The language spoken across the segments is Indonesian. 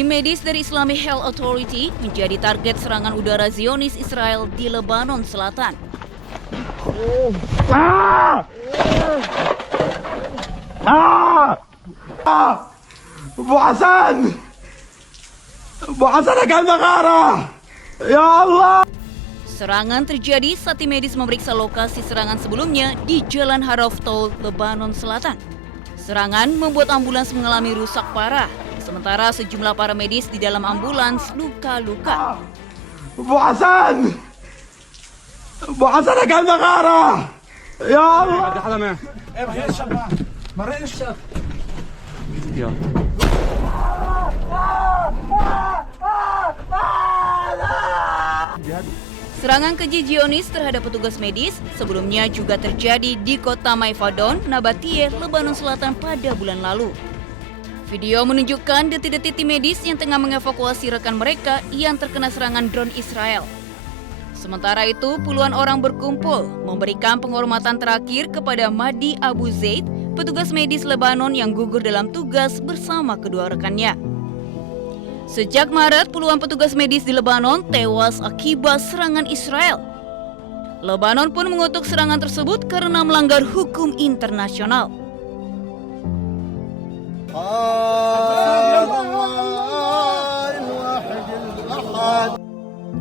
Tim medis dari Islamic Health Authority menjadi target serangan udara Zionis Israel di Lebanon Selatan. Buasan akan Makara! Ya Allah! Serangan terjadi saat tim medis memeriksa lokasi serangan sebelumnya di Jalan Haraftol, Lebanon Selatan. Serangan membuat ambulans mengalami rusak parah, sementara sejumlah para medis di dalam ambulans luka-luka. Buasan akan Makara! Ya Allah! Serangan keji Zionis terhadap petugas medis sebelumnya juga terjadi di kota Maifadon, Nabatie, Lebanon Selatan pada bulan lalu. Video menunjukkan detik-detik tim medis yang tengah mengevakuasi rekan mereka yang terkena serangan drone Israel. Sementara itu, puluhan orang berkumpul memberikan penghormatan terakhir kepada Mahdi Abu Zaid, petugas medis Lebanon yang gugur dalam tugas bersama kedua rekannya. Sejak Maret, puluhan petugas medis di Lebanon tewas akibat serangan Israel. Lebanon pun mengutuk serangan tersebut karena melanggar hukum internasional.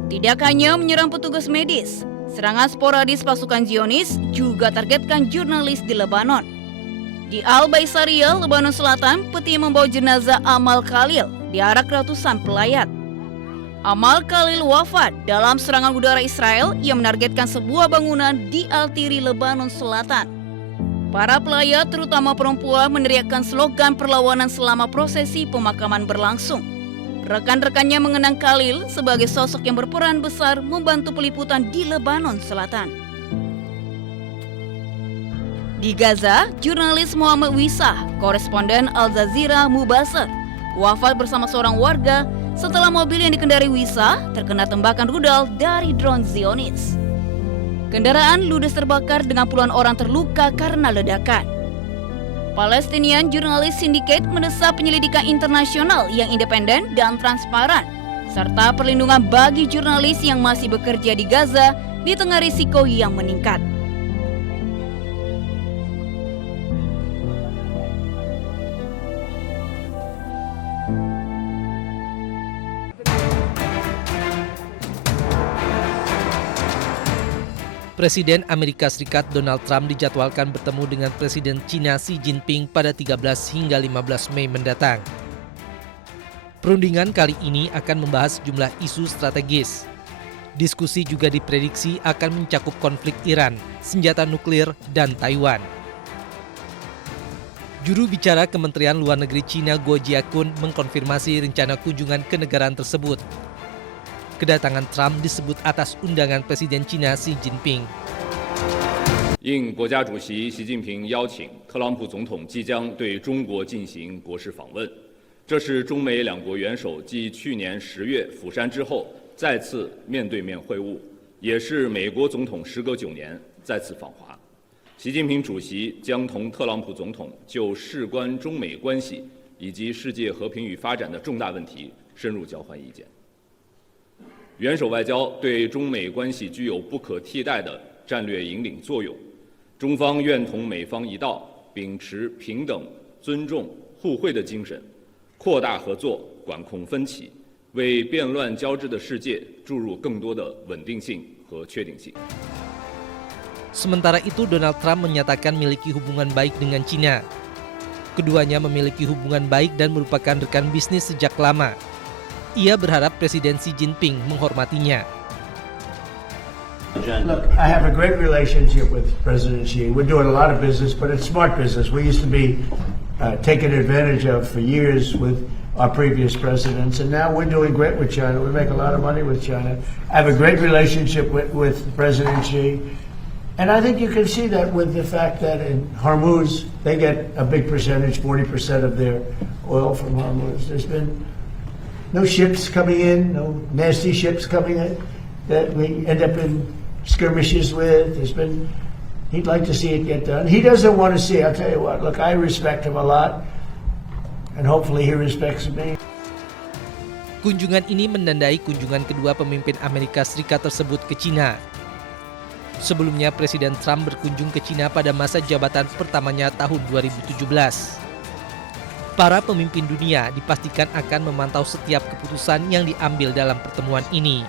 Tidak hanya menyerang petugas medis, serangan sporadis pasukan Zionis juga targetkan jurnalis di Lebanon. Di Al-Baisaria, Lebanon Selatan, peti membawa jenazah Amal Khalil diarak ratusan pelayat. Amal Khalil wafat dalam serangan udara Israel yang menargetkan sebuah bangunan di Al-Tiri, Lebanon Selatan. Para pelayat, terutama perempuan, meneriakkan slogan perlawanan selama prosesi pemakaman berlangsung. Rekan-rekannya mengenang Khalil sebagai sosok yang berperan besar membantu peliputan di Lebanon Selatan. Di Gaza, jurnalis Muhammad Wisah, koresponden Al Jazeera Mubasir, wafat bersama seorang warga setelah mobil yang dikendarai Wisah terkena tembakan rudal dari drone Zionis. Kendaraan ludes terbakar dengan puluhan orang terluka karena ledakan. Palestinian Journalist Syndicate mendesak penyelidikan internasional yang independen dan transparan, serta perlindungan bagi jurnalis yang masih bekerja di Gaza di tengah risiko yang meningkat. Presiden Amerika Serikat Donald Trump dijadwalkan bertemu dengan Presiden China Xi Jinping pada 13 hingga 15 Mei mendatang. Perundingan kali ini akan membahas sejumlah isu strategis. Diskusi juga diprediksi akan mencakup konflik Iran, senjata nuklir, dan Taiwan. Juru bicara Kementerian Luar Negeri China Guo Jiakun mengkonfirmasi rencana kunjungan ke negara tersebut. Kedatangan Trump disebut atas undangan Presiden China Xi Jinping. 应国家主席习近平邀请，特朗普总统即将对中国进行国事访问。这是中美两国元首继去年10月釜山之后再次面对面会晤，也是美国总统时隔9年再次访华。习近平主席将同特朗普总统就事关中美关系以及世界和平与发展的重大问题深入交换意见。 元首外交对中美关系具有不可替代的战略引领作用，中方愿同美方一道，秉持平等、尊重、互惠的精神，扩大合作，管控分歧，为变乱交织的世界注入更多的稳定性和确定性。 Sementara itu, Donald Trump menyatakan memiliki hubungan baik dengan China. Keduanya memiliki hubungan baik dan merupakan rekan bisnis sejak lama. Ia berharap Presiden Xi Jinping menghormatinya. Look, I have a great relationship with President Xi. We're doing a lot of business, but it's smart business. We used to be taken advantage of for years with our previous presidents, and now we're doing great with China. We make a lot of money with China. I have a great relationship with President Xi, and I think you can see that with the fact that in Hormuz, they get a big percentage, 40% of their oil from Hormuz. There's been no ships coming in, no nasty ships coming in that we end up in skirmishes with. He'd like to see it get done. He doesn't want to see, I'll tell you what, look, I respect him a lot, and hopefully he respects me. Kunjungan ini menandai kunjungan kedua pemimpin Amerika Serikat tersebut ke Cina. Sebelumnya, Presiden Trump berkunjung ke Cina pada masa jabatan pertamanya tahun 2017. Para pemimpin dunia dipastikan akan memantau setiap keputusan yang diambil dalam pertemuan ini.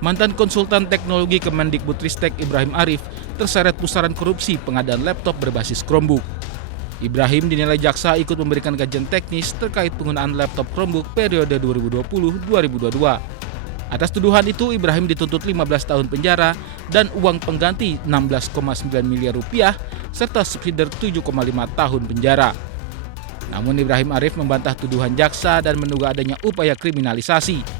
Mantan konsultan teknologi Kemendikbudristek Ibrahim Arif terseret pusaran korupsi pengadaan laptop berbasis Chromebook. Ibrahim dinilai jaksa ikut memberikan kajian teknis terkait penggunaan laptop Chromebook periode 2020-2022. Atas tuduhan itu, Ibrahim dituntut 15 tahun penjara dan uang pengganti 16,9 miliar rupiah serta subsidi 7,5 tahun penjara. Namun Ibrahim Arif membantah tuduhan jaksa dan menduga adanya upaya kriminalisasi.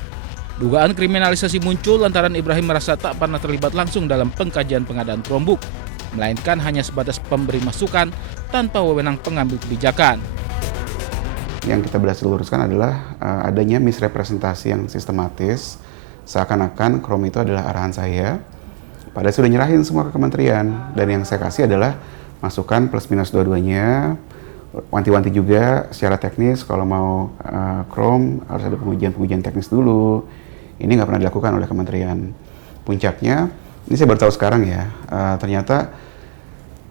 Dugaan kriminalisasi muncul lantaran Ibrahim merasa tak pernah terlibat langsung dalam pengkajian pengadaan Chromebook, melainkan hanya sebatas pemberi masukan tanpa wewenang pengambil kebijakan. Yang kita berhasil luruskan adalah adanya misrepresentasi yang sistematis, seakan-akan Chrome itu adalah arahan saya, padahal sudah nyerahin semua ke kementerian, dan yang saya kasih adalah masukan plus minus dua-duanya, wanti-wanti juga secara teknis kalau mau Chrome harus ada pengujian teknis dulu. Ini nggak pernah dilakukan oleh kementerian. Puncaknya, ini saya baru tahu sekarang ya, ternyata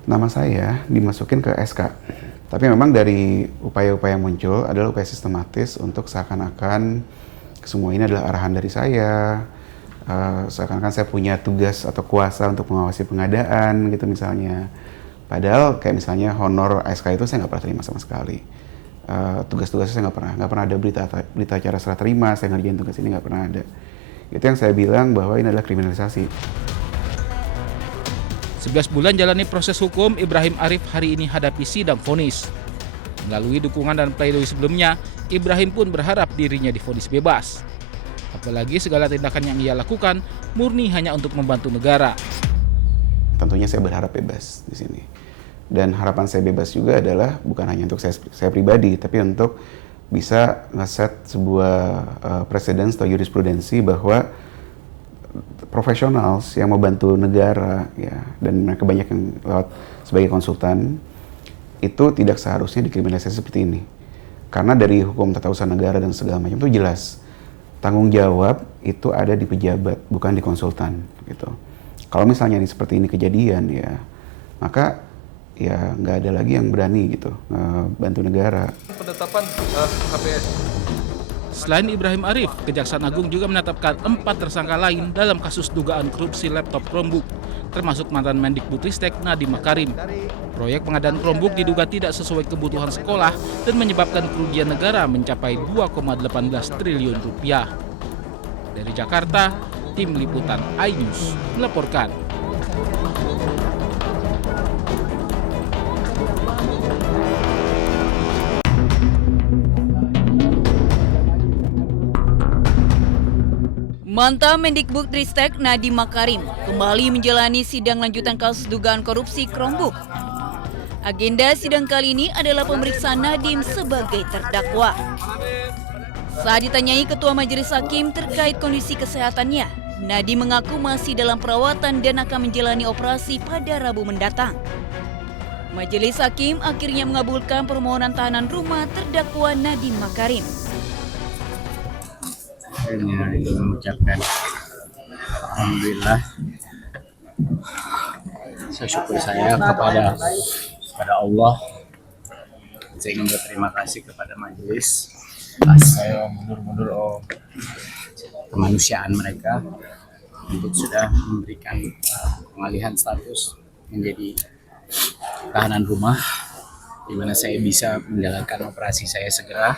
nama saya dimasukin ke SK. Tapi memang dari upaya-upaya yang muncul adalah upaya sistematis untuk seakan-akan semua ini adalah arahan dari saya, seakan-akan saya punya tugas atau kuasa untuk mengawasi pengadaan gitu misalnya. Padahal kayak misalnya honor SK itu saya nggak pernah terima sama sekali. Tugas-tugasnya saya nggak pernah ada berita acara serah terima, saya ngerjain tugas ini nggak pernah ada. Itu yang saya bilang bahwa ini adalah kriminalisasi. 11 bulan jalani proses hukum, Ibrahim Arif hari ini hadapi sidang vonis. Melalui dukungan dan pledoi sebelumnya, Ibrahim pun berharap dirinya divonis bebas. Apalagi segala tindakan yang ia lakukan murni hanya untuk membantu negara. Tentunya saya berharap bebas di sini. Dan harapan saya bebas juga adalah bukan hanya untuk saya pribadi, tapi untuk bisa ngeset sebuah preseden atau jurisprudensi bahwa profesional yang membantu negara ya, dan mereka banyak yang lewat sebagai konsultan, itu tidak seharusnya dikriminalisasi seperti ini. Karena dari hukum tata usaha negara dan segala macam itu jelas, tanggung jawab itu ada di pejabat, bukan di konsultan gitu. Kalau misalnya ini seperti ini kejadian ya, maka ya nggak ada lagi yang berani gitu bantu negara. Penetapan HPS. Selain Ibrahim Arif, Kejaksaan Agung juga menetapkan 4 tersangka lain dalam kasus dugaan korupsi laptop Chromebook, termasuk mantan Mendikbudristek Nadiem Makarim. Proyek pengadaan Chromebook diduga tidak sesuai kebutuhan sekolah dan menyebabkan kerugian negara mencapai 2,18 triliun rupiah. Dari Jakarta, Tim Liputan iNews melaporkan. Mantan Mendikbudristek Nadiem Makarim kembali menjalani sidang lanjutan kasus dugaan korupsi Chromebook. Agenda sidang kali ini adalah pemeriksaan Nadiem sebagai terdakwa. Saat ditanyai Ketua Majelis Hakim terkait kondisi kesehatannya, Nadiem mengaku masih dalam perawatan dan akan menjalani operasi pada Rabu mendatang. Majelis Hakim akhirnya mengabulkan permohonan tahanan rumah terdakwa Nadiem Makarim. Itu mengucapkan alhamdulillah Syukur saya kepada Allah. Saya ingin berterima kasih kepada majelis atas kemanusiaan mereka untuk sudah memberikan pengalihan status menjadi tahanan rumah, di mana saya bisa menjalankan operasi saya segera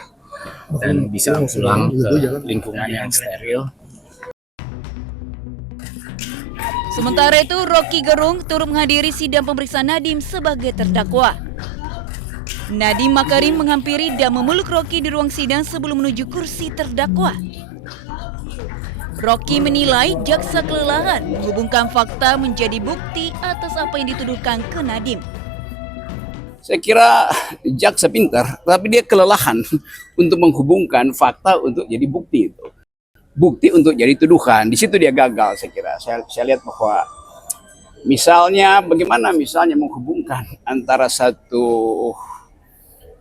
dan bisa pulang ke lingkungan yang steril. Sementara itu, Rocky Gerung turut menghadiri sidang pemeriksaan Nadiem sebagai terdakwa. Nadiem Makarim menghampiri dan memeluk Rocky di ruang sidang sebelum menuju kursi terdakwa. Rocky menilai jaksa kelelahan menghubungkan fakta menjadi bukti atas apa yang dituduhkan ke Nadiem. Saya kira jaksa pintar, tapi dia kelelahan untuk menghubungkan fakta untuk jadi bukti itu. Bukti untuk jadi tuduhan, di situ dia gagal saya kira. Saya lihat bahwa misalnya bagaimana menghubungkan antara satu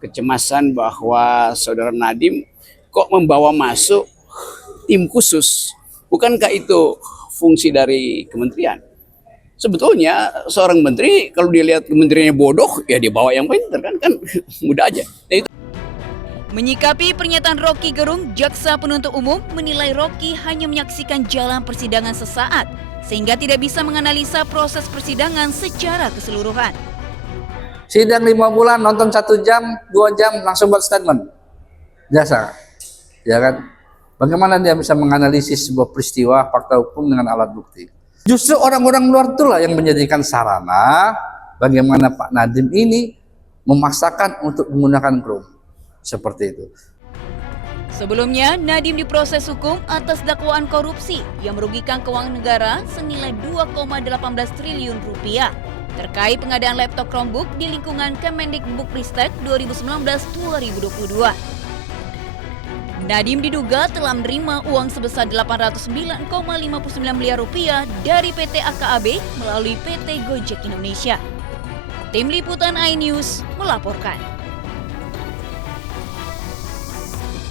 kecemasan bahwa saudara Nadiem kok membawa masuk tim khusus. Bukankah itu fungsi dari kementerian? Sebetulnya seorang menteri kalau dia lihat kementeriannya bodoh, ya dia bawa yang pintar kan mudah aja. Nah, itu. Menyikapi pernyataan Rocky Gerung, jaksa penuntut umum menilai Rocky hanya menyaksikan jalan persidangan sesaat, sehingga tidak bisa menganalisa proses persidangan secara keseluruhan. Sidang 5 bulan, nonton 1 jam, 2 jam, langsung buat statement. Jasa, ya kan? Bagaimana dia bisa menganalisis sebuah peristiwa, fakta hukum dengan alat bukti? Justru orang-orang luar itulah yang menjadikan sarana bagaimana Pak Nadiem ini memaksakan untuk menggunakan Chrome. Seperti itu. Sebelumnya, Nadiem diproses hukum atas dakwaan korupsi yang merugikan keuangan negara senilai 2,18 triliun rupiah terkait pengadaan laptop Chromebook di lingkungan Kemendikbudristek 2019-2022. Nadiem diduga telah menerima uang sebesar 809,59 miliar rupiah dari PT AKAB melalui PT Gojek Indonesia. Tim Liputan iNews melaporkan.